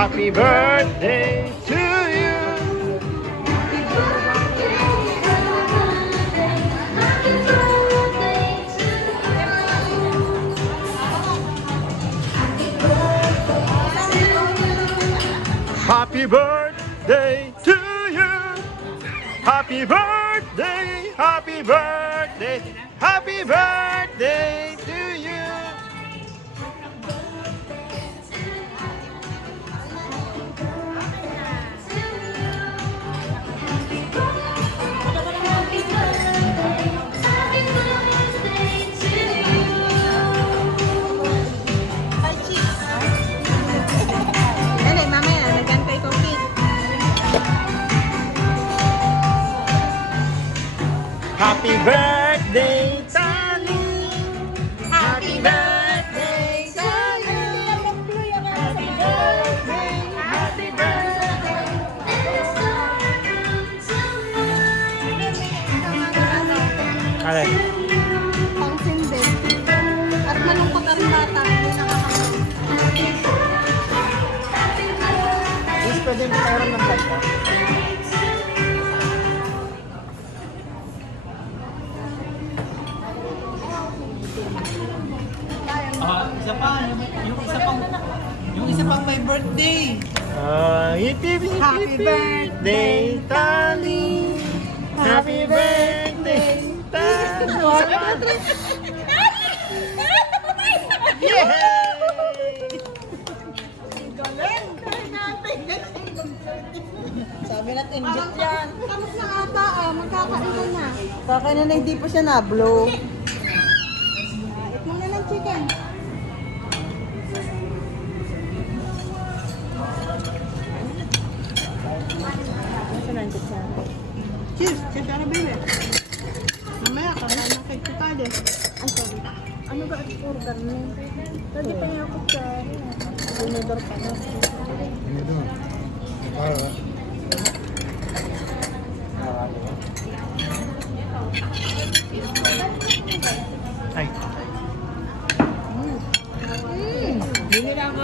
Happy birthday to you. Happy birthday to you. Happy birthday, happy birthday, happy birthday to you. Dali, mamaya, nagyan kay Koki. Happy birthday, Tani. Happy birthday to you. Happy birthday, happy birthday. Alay. Pangsindi. At malungkot ang bata. Hindi nakakapagod. Yes, pwede yung mayroon ng bata. Isa pa, yung isa pang may birthday. Happy birthday, Tani. Happy birthday, Tani. Yay! Sabi natin, ingit yan. Tapos na ata, magkakailan na. Kakain na hindi pa siya na-blow. Eat muna ng chicken. Nasa nandiyan siya. Cheers! Cheers, ano baby? Mamaya, kamain ng cake ko tayo. Ang sorry. Ano ba ang order mo? Pwede pa niya ako sa order pa na. Ay. Bili lang ako